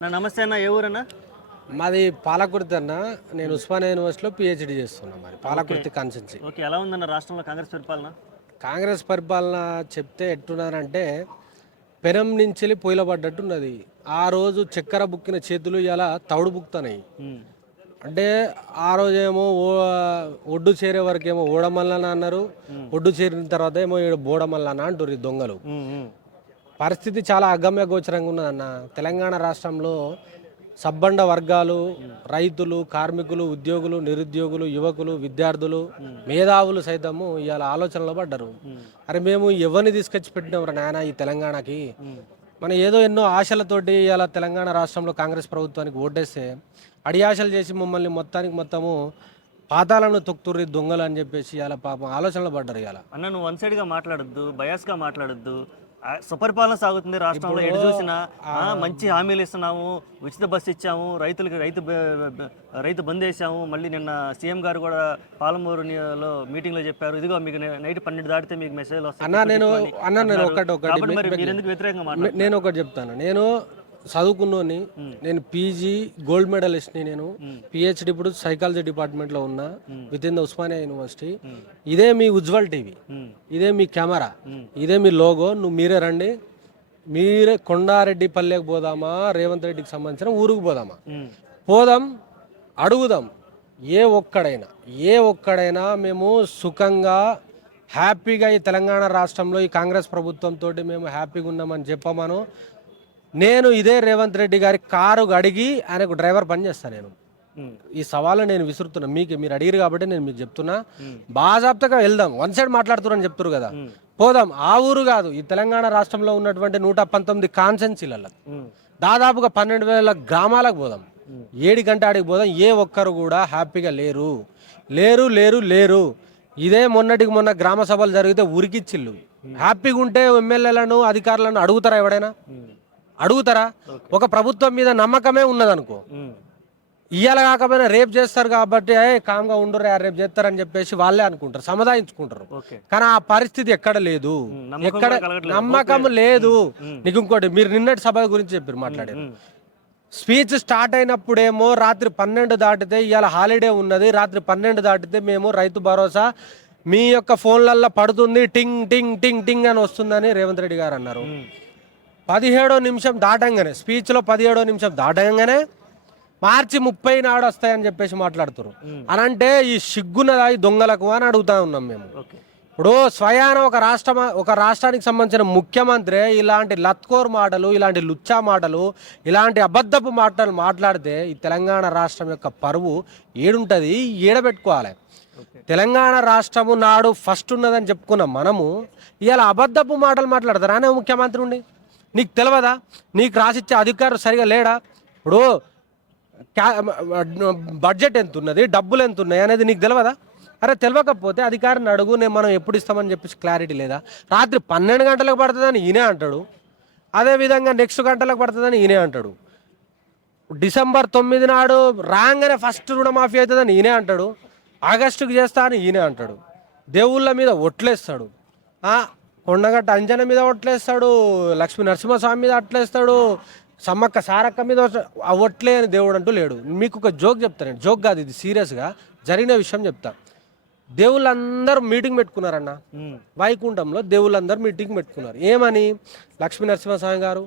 నమస్తే అన్న, ఏ ఊరన్నా? మాది పాలకుర్తి అన్న. నేను ఉస్మానియా యూనివర్సిటీలో పిహెచ్డి చేస్తున్నా. మరి పాలకుర్తి కాన్స్టిట్యున్సీ. ఓకే, ఎలా ఉందన్న రాష్ట్రంలో కాంగ్రెస్ పరిపాలన? కాంగ్రెస్ పరిపాలన చెప్తే ఎట్టున్నారంటే పెనం నుంచి పొయ్యిల పడ్డట్టున్నది. ఆ రోజు చక్కెర బుక్కిన చేతులు ఇలా తౌడు బుక్తున్నాయి. అంటే ఆ రోజేమో ఒడ్డు చేరే వరకేమో ఓడమల్లన అన్నారు, ఒడ్డు చేరిన తర్వాత ఏమో బోడమల్లన అంటారు ఈ దొంగలు. పరిస్థితి చాలా అగమ్య గోచరంగా ఉన్నదన్న. తెలంగాణ రాష్ట్రంలో సబ్బండ వర్గాలు, రైతులు, కార్మికులు, ఉద్యోగులు, నిరుద్యోగులు, యువకులు, విద్యార్థులు, మేధావులు సైతము ఇవాళ ఆలోచనలో పడ్డారు. అరే మేము ఎవరిని తీసుకొచ్చి పెట్టినాం నాయన ఈ తెలంగాణకి. మనం ఏదో ఎన్నో ఆశలతోటి ఇవాళ తెలంగాణ రాష్ట్రంలో కాంగ్రెస్ ప్రభుత్వానికి ఓటేస్తే అడియాశలు చేసి మమ్మల్ని మొత్తము పాతాలను తొక్కుతుర్రి దొంగలు అని చెప్పేసి ఇవాళ పాపం ఆలోచనలో పడ్డారు. ఇవాళ అన్న, నువ్వు వన్ సైడ్గా మాట్లాడొద్దు, బయాస్గా మాట్లాడొద్దు. సుపరిపాలన సాగుతుంది రాష్ట్రంలో. ఎటు చూసినా మంచి హామీలు ఇస్తున్నాము, ఉచిత బస్సు ఇచ్చాము, రైతులకి రైతు బంద్ వేసాము. మళ్ళీ నిన్న సీఎం గారు కూడా పాలమూరులో మీటింగ్లో చెప్పారు, ఇదిగో మీకు నైట్ 12 దాటితే మీకు మెసేజ్లు వస్తాయి. మీరు ఎందుకు వ్యతిరేకంగా మాట్లాడారు? నేను ఒకటి చెప్తాను. నేను చదువుకున్నోని, నేను పీజీ గోల్డ్ మెడలిస్ట్ని, నేను పిహెచ్డి ఇప్పుడు సైకాలజీ డిపార్ట్మెంట్లో ఉన్నా with in the Osmania university. ఇదే మీ ఉజ్వల్ టీవీ, ఇదే మీ కెమెరా, ఇదే మీ లోగో. మీరే రండి, మీరే కొండారెడ్డి పల్లెకి పోదామా, రేవంత్ రెడ్డికి సంబంధించిన ఊరుకు పోదాం, అడుగుదాం. ఏ ఒక్కడైనా మేము సుఖంగా హ్యాపీగా ఈ తెలంగాణ రాష్ట్రంలో ఈ కాంగ్రెస్ ప్రభుత్వంతో మేము హ్యాపీగా ఉన్నామని చెప్పమను. నేను ఇదే రేవంత్ రెడ్డి గారి కారు అడిగి ఆయనకు డ్రైవర్ పని చేస్తాను. నేను ఈ సవాలు నేను విసురుతున్నా. మీరు అడిగిరు కాబట్టి నేను మీకు చెప్తున్నా, బాజాప్తగా వెళ్దాం. వన్ సైడ్ మాట్లాడుతున్నారని చెప్తారు కదా, పోదాం. ఆ ఊరు కాదు, ఈ తెలంగాణ రాష్ట్రంలో ఉన్నటువంటి 119 కాన్స్టిట్యున్సీలలో దాదాపుగా 12,000 గ్రామాలకు పోదాం. 7 గంట ఆడికి పోదాం. ఏ ఒక్కరు కూడా హ్యాపీగా లేరు. ఇదే మొన్న గ్రామ సభలు జరిగితే ఉరికిచ్చిళ్ళు. హ్యాపీగా ఉంటే ఎమ్మెల్యేలను, అధికారులను అడుగుతారా? ఎవడైనా అడుగుతారా? ఒక ప్రభుత్వం మీద నమ్మకమే ఉన్నదనుకో, ఇయ్యాల కాకపోయినా రేపు చేస్తారు కాబట్టి కామ్గా ఉండరు, రేపు చేస్తారని చెప్పేసి వాళ్ళే అనుకుంటారు, సముదాయించుకుంటారు. కానీ ఆ పరిస్థితి ఎక్కడ లేదు, ఎక్కడ నమ్మకం లేదు. నీకు ఇంకోటి, మీరు నిన్నటి సభ గురించి చెప్పారు, మాట్లాడారు. స్పీచ్ స్టార్ట్ అయినప్పుడేమో రాత్రి 12 దాటితే ఇవాళ హాలిడే ఉన్నది, రాత్రి 12 దాటితే మేము రైతు భరోసా మీ యొక్క ఫోన్లల్లో పడుతుంది, టింగ్ టింగ్ టింగ్ టింగ్ అని వస్తుందని రేవంత్ రెడ్డి గారు అన్నారు. 17వ నిమిషం దాటంగానే, స్పీచ్లో 17వ నిమిషం దాటంగానే మార్చి 30 నాడు వస్తాయని చెప్పేసి మాట్లాడుతారు. అని అంటే ఈ సిగ్గున్నదా ఈ దొంగలకు అని అడుగుతా ఉన్నాం మేము. ఇప్పుడు స్వయాన ఒక రాష్ట్రానికి సంబంధించిన ముఖ్యమంత్రి ఇలాంటి లత్కోర్ మాటలు, ఇలాంటి లుచ్చా మాటలు, ఇలాంటి అబద్ధపు మాటలు మాట్లాడితే ఈ తెలంగాణ రాష్ట్రం యొక్క పరువు ఏడుంటుంది, ఏడబెట్టుకోవాలి. తెలంగాణ రాష్ట్రము నాడు ఫస్ట్ ఉన్నదని చెప్పుకున్నాం మనము, ఇవాళ అబద్ధపు మాటలు మాట్లాడతారా అనే ముఖ్యమంత్రి ఉండి? నీకు తెలియదా? నీకు రాసిచ్చే అధికారులు సరిగా లేడా? ఇప్పుడు బడ్జెట్ ఎంత ఉన్నది, డబ్బులు ఎంత ఉన్నాయి అనేది నీకు తెలియదా? అరే తెలియకపోతే అధికారిని అడుగు, మనం ఎప్పుడు ఇస్తామని చెప్పేసి క్లారిటీ లేదా? రాత్రి 12 గంటలకు పడుతుందని ఈయనే అంటాడు, అదేవిధంగా నెక్స్ట్ గంటలకు పడుతుందని ఈయనే అంటాడు. డిసెంబర్ 9 నాడు రాగానే ఫస్ట్ రుణమాఫీ అవుతుందని ఈయనే అంటాడు, ఆగస్టుకు చేస్తా అని ఈయనే అంటాడు. దేవుళ్ళ మీద ఒట్లేస్తాడు, కొండగట్ట అంజన మీద ఒట్లేస్తాడు, లక్ష్మీ నరసింహస్వామి మీద అట్లేస్తాడు, సమ్మక్క సారక్క మీద ఒట్లే అని దేవుడు అంటూ లేడు. మీకు ఒక జోక్ చెప్తాను, జోక్ కాదు ఇది, సీరియస్గా జరిగిన విషయం చెప్తా. దేవుళ్ళందరూ మీటింగ్ పెట్టుకున్నారన్న, వైకుంఠంలో దేవుళ్ళందరూ మీటింగ్ పెట్టుకున్నారు. ఏమని? లక్ష్మీ నరసింహస్వామి గారు,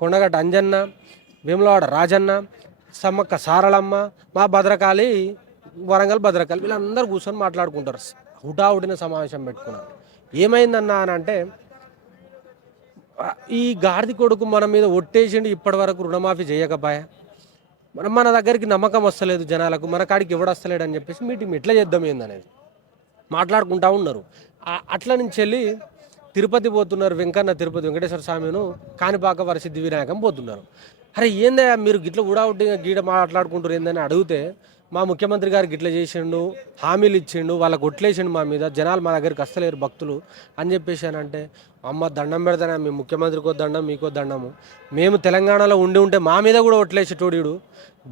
కొండగట్ట అంజన్న, వేములవాడ రాజన్న, సమ్మక్క సారళమ్మ, మా భద్రకాళి, వరంగల్ భద్రకాళి, వీళ్ళందరూ కూర్చొని మాట్లాడుకుంటారు. హుటాహుటిన సమావేశం పెట్టుకున్నారు. ఏమైందన్నా అని అంటే, ఈ గాడిది కొడుకు మన మీద ఒట్టేసిండి, ఇప్పటి వరకు రుణమాఫీ చేయకపోయా, మన దగ్గరికి నమ్మకం వస్తలేదు జనాలకు, మన కాడికి ఎవడు వస్తలేడు అని చెప్పేసి మీటింగ్ ఎట్లా చేద్దాం ఏందనేది మాట్లాడుకుంటా ఉన్నారు. అట్లా నుంచి వెళ్ళి తిరుపతి పోతున్నారు. తిరుపతి వెంకటేశ్వర స్వామిను కాణిపాక వరసిద్ధి వినాయకం పోతున్నారు. అరే ఏందా మీరు గిట్ల ఊడావుడ్డిగా గీడ మాట్లాడుకుంటారు ఏందని అడిగితే, మా ముఖ్యమంత్రి గారు గిట్ల చేసిండు, హామీలు ఇచ్చిండు, వాళ్ళకు ఒట్లేసిండు మా మీద, జనాలు మా దగ్గరికి వస్తలేరు భక్తులు అని చెప్పేసి అని అంటే, అమ్మ దండం పెడతానే, మీ ముఖ్యమంత్రికో దండం, మీకో దండము, మేము తెలంగాణలో ఉంటే మా మీద కూడా ఒట్లేసేటోడు,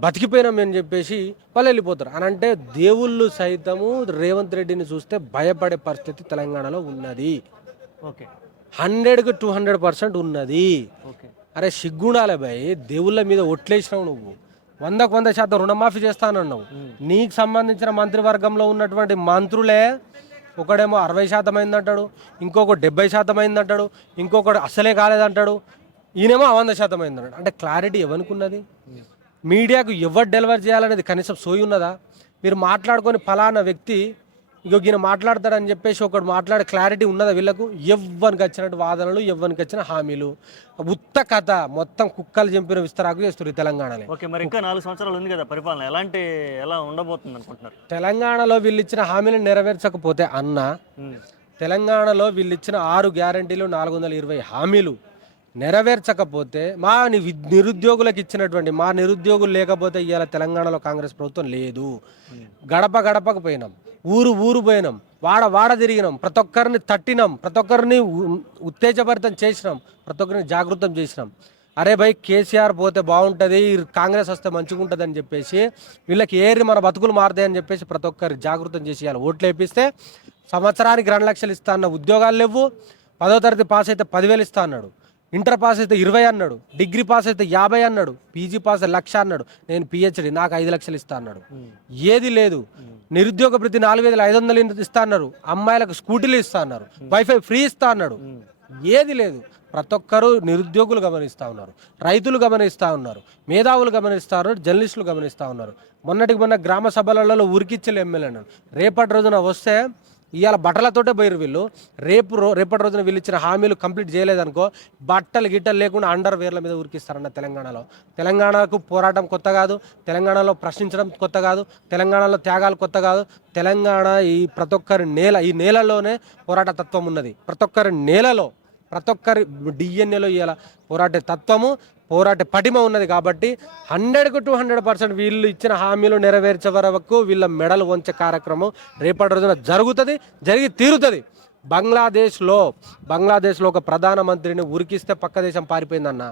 బతికిపోయినాం అని చెప్పేసి వాళ్ళు వెళ్ళిపోతారు. అని అంటే దేవుళ్ళు సైతము రేవంత్ రెడ్డిని చూస్తే భయపడే పరిస్థితి తెలంగాణలో ఉన్నది. 100కి 200% ఉన్నది. అరే సిగ్గుండాలే భయ్, దేవుళ్ళ మీద ఒట్లేసినావు నువ్వు. 100% రుణమాఫీ చేస్తానన్నావు. నీకు సంబంధించిన మంత్రివర్గంలో ఉన్నటువంటి మంత్రులే ఒకడేమో 60% అయిందంటాడు, ఇంకొకటి 70% అయిందంటాడు, ఇంకొకటి అసలే కాలేదంటాడు, ఈయనేమో 100% అయిందంటాడు. అంటే క్లారిటీ ఎవరికి ఉన్నది? మీడియాకు ఎవరు డెలివర్ చేయాలనేది కనీసం సోయి ఉన్నదా? మీరు మాట్లాడుకొని ఫలానా వ్యక్తి ఇగో ఈయన మాట్లాడతాడని చెప్పేసి ఒకటి మాట్లాడే క్లారిటీ ఉన్నదా వీళ్ళకు? ఎవ్వరికి వచ్చినట్టు వాదనలు, ఎవ్వరికి వచ్చిన హామీలు, ఉత్త కథ మొత్తం కుక్కలు చంపిన విస్తరాకు చేస్తారు తెలంగాణలో. ఓకే, మరి ఇంకా 4 సంవత్సరాలు ఉంది కదా పరిపాలన, ఎలా ఉండబోతుంది అనుకుంటున్నారు? తెలంగాణలో వీళ్ళు ఇచ్చిన హామీలను నెరవేర్చకపోతే అన్న, తెలంగాణలో వీళ్ళు ఇచ్చిన 6 గ్యారంటీలు 420 హామీలు నెరవేర్చకపోతే నిరుద్యోగులకు ఇచ్చినటువంటి మా నిరుద్యోగులు లేకపోతే ఇవాళ తెలంగాణలో కాంగ్రెస్ ప్రభుత్వం లేదు. గడప గడపకు పోయినాం, ఊరు ఊరు పోయినాం, వాడ తిరిగినాం, ప్రతి ఒక్కరిని తట్టినాం, ప్రతి ఒక్కరిని ఉత్తేజభరితం చేసినాం, ప్రతి ఒక్కరిని జాగృతం చేసినాం. అరే భయ్ కేసీఆర్ పోతే బాగుంటుంది, కాంగ్రెస్ వస్తే మంచిగా ఉంటుంది అని చెప్పేసి వీళ్ళకి ఏరి మన బతుకులు మారుతాయని చెప్పేసి ప్రతి ఒక్కరు జాగృతం చేసి ఇవ్వాలి. ఓట్లు వేపిస్తే సంవత్సరానికి 2 లక్షలు ఇస్తా అన్న ఉద్యోగాలు లేవు. 10వ తరగతి పాస్ అయితే 10,000 ఇస్తా అన్నాడు, ఇంటర్ పాస్ అయితే 20 అన్నాడు, డిగ్రీ పాస్ అయితే 50 అన్నాడు, పీజీ పాస్ 1,00,000 అన్నాడు, నేను పిహెచ్డి నాకు 5 లక్షలు ఇస్తా అన్నాడు. ఏది లేదు. నిరుద్యోగ ప్రతి 4,500 ఇస్తా అన్నారు, అమ్మాయిలకు స్కూటీలు ఇస్తా అన్నారు, వైఫై ఫ్రీ ఇస్తా అన్నాడు. ఏది లేదు. ప్రతి ఒక్కరూ నిరుద్యోగులు గమనిస్తూ ఉన్నారు, రైతులు గమనిస్తూ ఉన్నారు, మేధావులు గమనిస్తూ ఉన్నారు, జర్నలిస్టులు గమనిస్తూ ఉన్నారు. మొన్న గ్రామ సభలలో ఉరికిచ్చలు ఎమ్మెల్యే అన్నాడు. రేపటి రోజున వస్తే ఇవాళ బట్టలతోటే పోయారు వీళ్ళు. రేపటి రోజున వీళ్ళు ఇచ్చిన హామీలు కంప్లీట్ చేయలేదనుకో బట్టలు గిట్టలు లేకుండా అండర్ వేర్ల మీద ఉరికిస్తారన్న తెలంగాణలో. తెలంగాణకు పోరాటం కొత్త కాదు, తెలంగాణలో ప్రశ్నించడం కొత్త కాదు, తెలంగాణలో త్యాగాలు కొత్త కాదు. తెలంగాణ ఈ ప్రతి ఒక్కరి ఈ నేలలోనే పోరాట తత్వం ఉన్నది. ప్రతి ఒక్కరి నేలలో, ప్రతి ఒక్కరి డిఎన్ఏలో ఇవాళ పోరాట తత్వము, పోరాట పటిమ ఉన్నది. కాబట్టి 100కు 200% వీళ్ళు ఇచ్చిన హామీలు నెరవేర్చే వరకు వీళ్ళ మెడలు వంచే కార్యక్రమం రేపటి రోజున జరిగి తీరుతుంది. బంగ్లాదేశ్లో ఒక ప్రధానమంత్రిని ఉరికిస్తే పక్క దేశం పారిపోయిందన్న.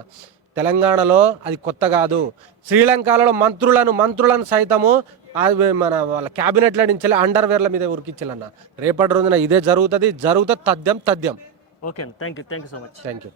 తెలంగాణలో అది కొత్త కాదు. శ్రీలంకలో మంత్రులను సైతము వాళ్ళ క్యాబినెట్ల నుంచి అండర్వేర్ల మీద ఉరికించాలన్న. రేపటి రోజున ఇదే జరుగుతుంది తథ్యం. Okay, thank you so much. Thank you.